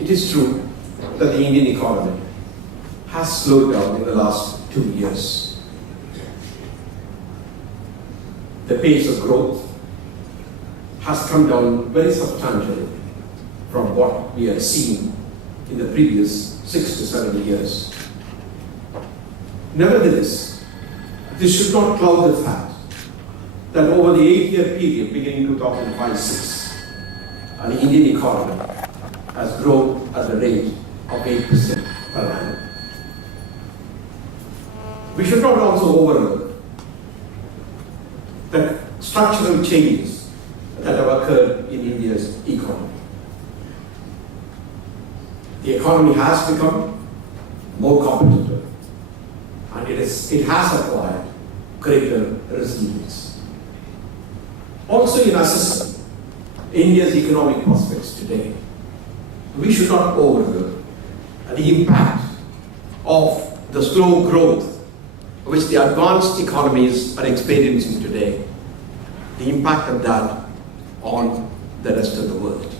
It is true that the Indian economy has slowed down in the last 2 years. The pace of growth has come down very substantially from what we had seen in the previous 6 to 7 years. Nevertheless, this should not cloud the fact that over the 8-year period beginning 2005-06, the Indian economy has grown at the rate of 8% per annum. We should not also overlook the structural changes that have occurred in India's economy. The economy has become more competitive and it has acquired greater resilience. Also, in assessing India's economic prospects today, we should not overlook the impact of the slow growth which the advanced economies are experiencing today, the impact of that on the rest of the world.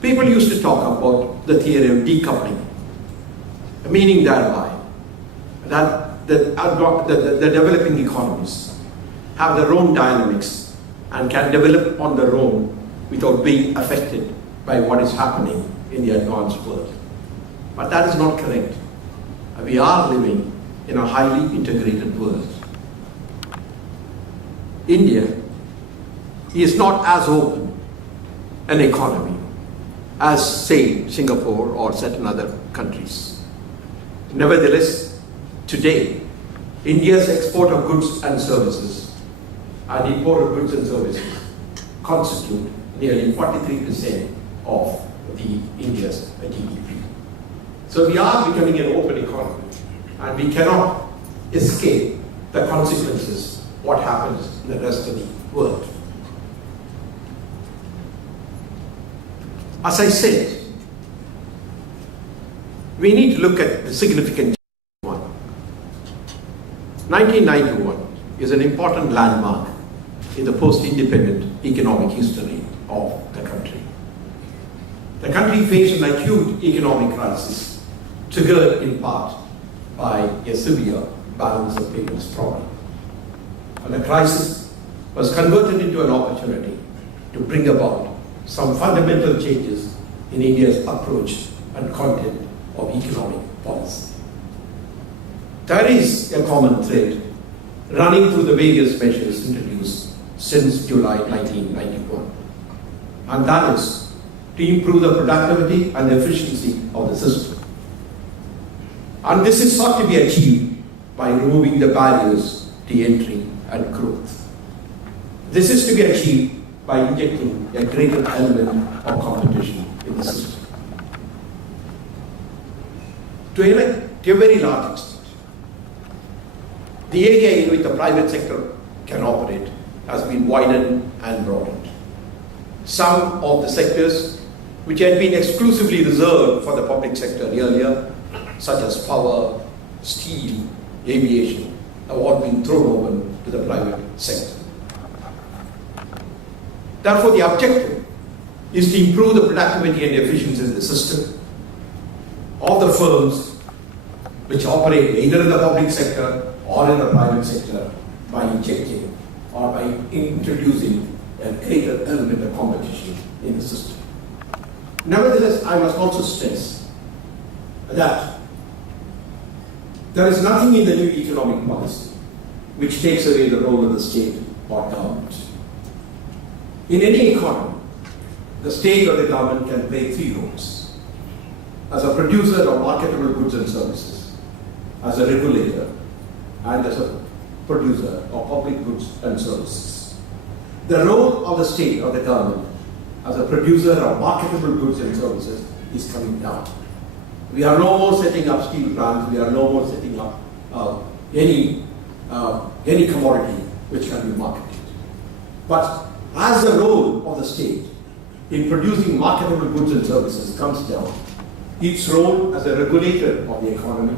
People used to talk about the theory of decoupling, meaning thereby that the developing economies have their own dynamics and can develop on their own without being affected by what is happening in the advanced world. But that is not correct. We are living in a highly integrated world. India is not as open an economy as, say, Singapore or certain other countries. Nevertheless, today, India's export of goods and services and import of goods and services constitute nearly 43% of the India's GDP. So we are becoming an open economy and we cannot escape the consequences what happens in the rest of the world. As I said, we need to look at the significant one. 1991 is an important landmark in the post-independent economic history of the country. The country faced an acute economic crisis triggered in part by a severe balance of payments problem. And the crisis was converted into an opportunity to bring about some fundamental changes in India's approach and content of economic policy. There is a common thread running through the various measures introduced since July 1991, and that is to improve the productivity and the efficiency of the system. And this is sought to be achieved by removing the barriers to entry and growth. This is to be achieved by injecting a greater element of competition in the system. To a very large extent, the area in which the private sector can operate has been widened and broadened. Some of the sectors which had been exclusively reserved for the public sector earlier, such as power, steel, aviation, have all been thrown open to the private sector. Therefore, the objective is to improve the productivity and efficiency of the system of the firms which operate either in the public sector or in the private sector by injecting or by introducing a greater element of competition in the system. Nevertheless, I must also stress that there is nothing in the new economic policy which takes away the role of the state or government. In any economy, the state or the government can play three roles: as a producer of marketable goods and services, as a regulator, and as a producer of public goods and services. The role of the state or the government as a producer of marketable goods and services is coming down. We are no more setting up steel plants, we are no more setting up any commodity which can be marketed. But as the role of the state in producing marketable goods and services comes down, its role as a regulator of the economy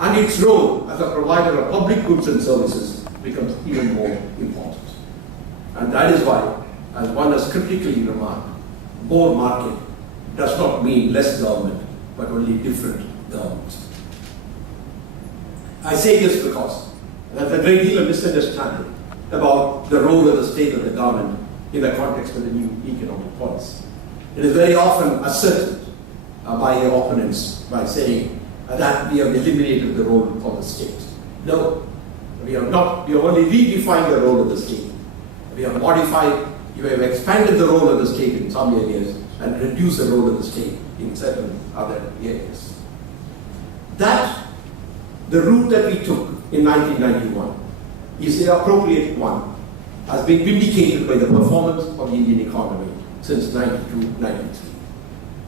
and its role as a provider of public goods and services becomes even more important. And that is why, as one has critically remarked, more market does not mean less government, but only different governments. I say this because there's a great deal of misunderstanding about the role of the state and the government in the context of the new economic policy. It is very often asserted by your opponents by saying that we have eliminated the role of the state. No, we have not. We have only redefined the role of the state. We have modified, we have expanded the role of the state in some areas and reduced the role of the state in certain other areas. That, the route that we took in 1991 is the appropriate one, has been vindicated by the performance of the Indian economy since 92-93.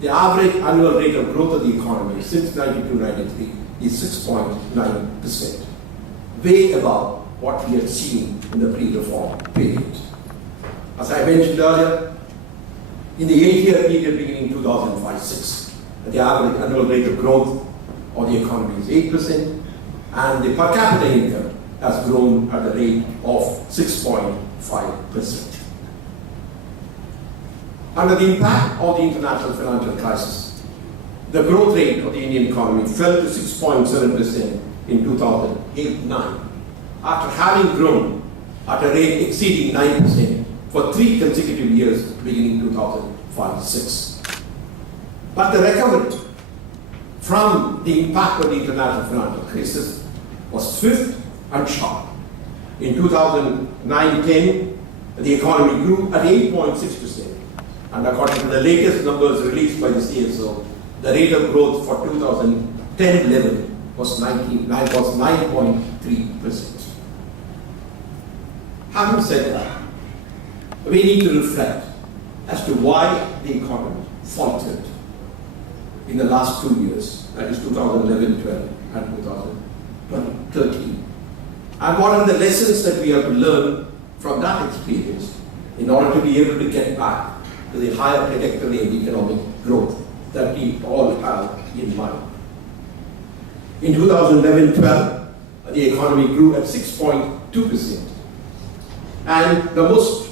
The average annual rate of growth of the economy since 92-93 is 6.9%, way above what we had seen in the pre-reform period. As I mentioned earlier, in the 8-year period beginning 2005-06, the average annual rate of growth of the economy is 8%, and the per capita income has grown at a rate of 6.5%. Under the impact of the international financial crisis, the growth rate of the Indian economy fell to 6.7% in 2008-09, after having grown at a rate exceeding 9% for 3 consecutive years beginning 2005-06. But the recovery from the impact of the international financial crisis was swift and sharp. In 2009-10, the economy grew at 8.6%, and according to the latest numbers released by the CSO, the rate of growth for 2010-11 was 9.3%. Having said that, we need to reflect as to why the economy faltered in the last 2 years, that is 2011-12 and 2013. And what are the lessons that we have to learn from that experience in order to be able to get back to the higher trajectory of economic growth that we all have in mind. In 2011-12, the economy grew at 6.2%. And the most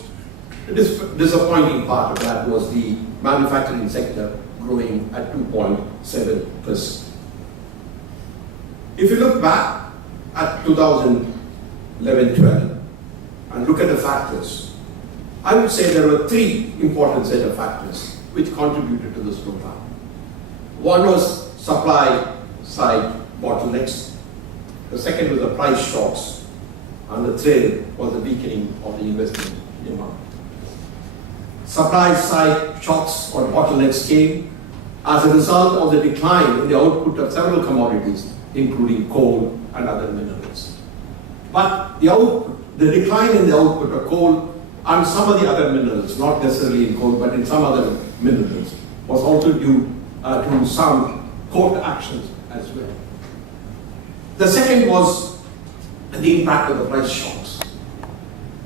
disappointing part of that was the manufacturing sector growing at 2.7%. If you look back at 2011-12 and look at the factors, I would say there were 3 important set of factors which contributed to the slowdown. One was supply side bottlenecks, the second was the price shocks, and the third was the weakening of the investment demand. Supply side shocks or bottlenecks came as a result of the decline in the output of several commodities, including coal and other minerals. But the decline in the output of coal and some of the other minerals, not necessarily in coal, but in some other minerals, was also due to some court actions as well. The second was the impact of the price shocks.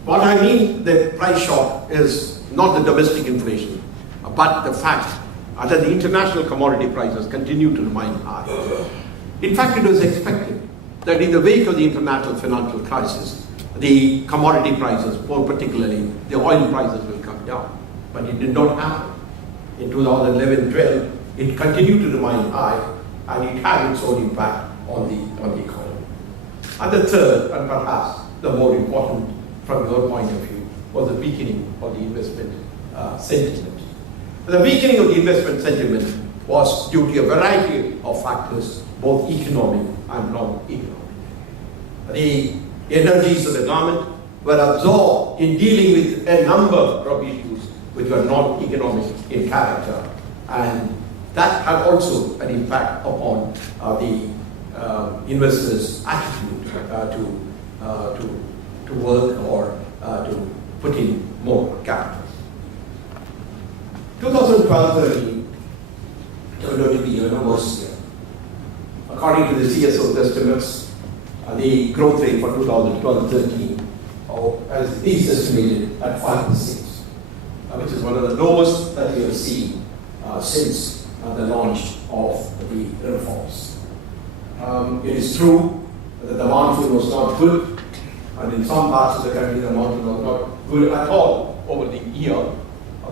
What I mean the price shock is not the domestic inflation, but the fact that the international commodity prices continue to remain high. In fact, it was expected that in the wake of the international financial crisis, the commodity prices, more particularly the oil prices, will come down. But it did not happen. In 2011-12, it continued to remain high, and it had its own impact on the economy. And the third, and perhaps the more important from your point of view, was the weakening of the investment sentiment. The weakening of the investment sentiment was due to a variety of factors, both economic and non-economic. The energies of the government were absorbed in dealing with a number of issues which were non-economic in character, and that had also an impact upon the investors' attitude to work or to put in more capital. 2012-13 turned out to be even worse year. According to the CSO estimates, the growth rate for 2012-13 is estimated at 5%, which is one of the lowest that we have seen since the launch of the reforms. It is true that the monsoon was not good, and in some parts of the country the monsoon was not good at all over the year,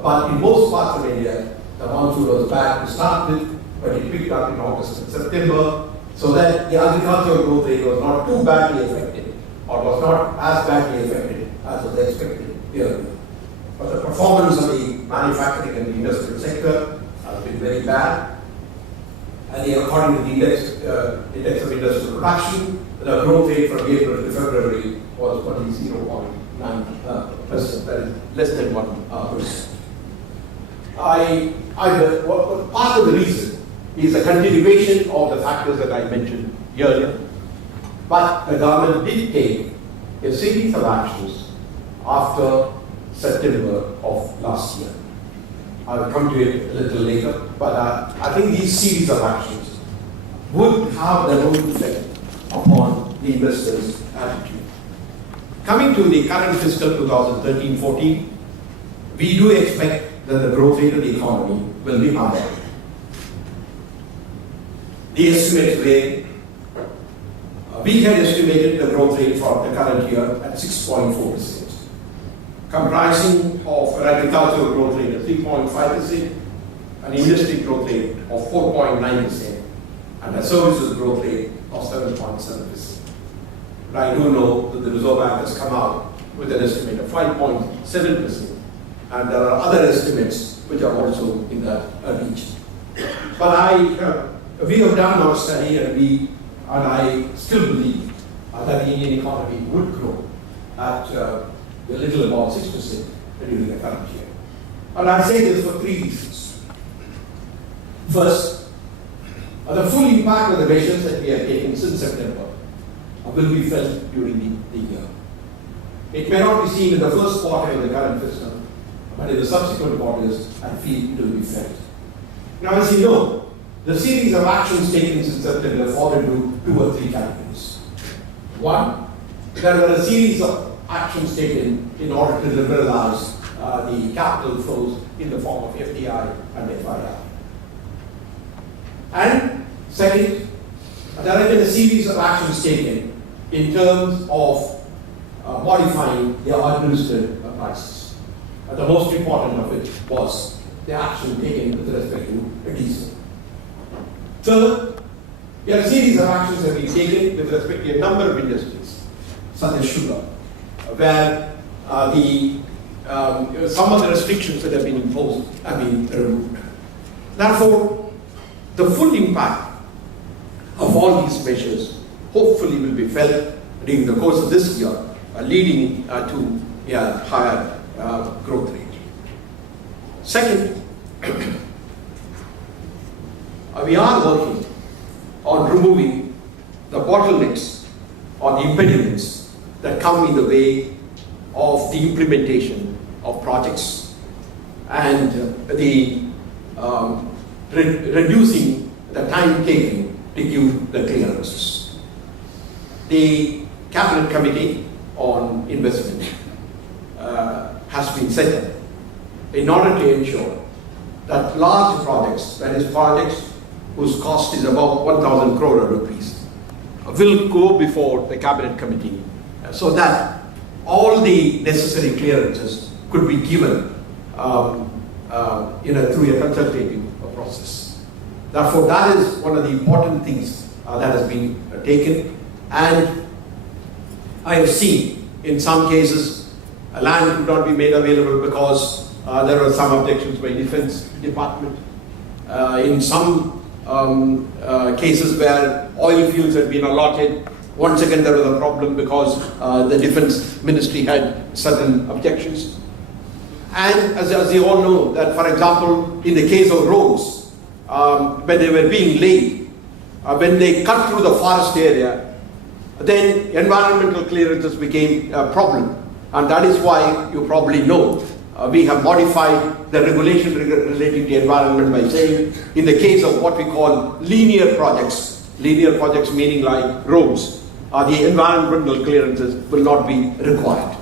but in most parts of India, the monsoon was bad to start with, but it picked up in August and September, so that the agricultural growth rate was not too badly affected, or was not as badly affected as was expected earlier. But the performance of the manufacturing and the industrial sector has been very bad. And according to the index of industrial production, the growth rate from April to February was only 0.9%, that is less than 1%. Part of the reason is the continuation of the factors that I mentioned earlier, but the government did take a series of actions after September of last year. I will come to it a little later, but I think these series of actions would have their own effect upon the investors' attitude. Coming to the current fiscal 2013-14, we do expect that the growth rate of the economy will be higher. The estimates vary. We had estimated the growth rate for the current year at 6.4%. Comprising of an agricultural growth rate of 3.5%, an industry growth rate of 4.9%, and a services growth rate of 7.7%. But I do know that the Reserve Bank has come out with an estimate of 5.7%, and there are other estimates which are also in that region. But we have done our study, and I still believe that the Indian economy would grow at a little about 6% during the current year. And I say this for three reasons. First, the full impact of the measures that we have taken since September will be felt during the year. It may not be seen in the first quarter of the current fiscal, but in the subsequent quarters, I feel it will be felt. Now, as you know, the series of actions taken since September fall into two or three categories. One, there were a series of actions taken in order to liberalize the capital flows in the form of FDI and FII. And second, there have been a series of actions taken in terms of modifying the administered prices. The most important of which was the action taken with respect to diesel. Third, there are a series of actions that have been taken with respect to a number of industries, such as sugar, where some of the restrictions that have been imposed have been removed. Therefore, the full impact of all these measures hopefully will be felt during the course of this year, leading to a higher growth rate. Second, we are working on removing the bottlenecks or the impediments that come in the way of the implementation of projects and reducing the time taken to give the clearances. The Cabinet Committee on Investment has been set up in order to ensure that large projects, that is projects whose cost is about 1,000 crore rupees, will go before the Cabinet Committee so that all the necessary clearances could be given through a consultative process. Therefore, that is one of the important things that has been taken. And I have seen in some cases land could not be made available because there were some objections by Defense Department. In some cases where oil fields had been allotted, once again there was a problem because the Defense Ministry had certain objections. And as you all know, that for example, in the case of roads, when they were being laid, when they cut through the forest area, then environmental clearances became a problem. And that is why you probably know we have modified the regulation relating to environment by saying, in the case of what we call linear projects meaning like roads, the environmental clearances will not be required.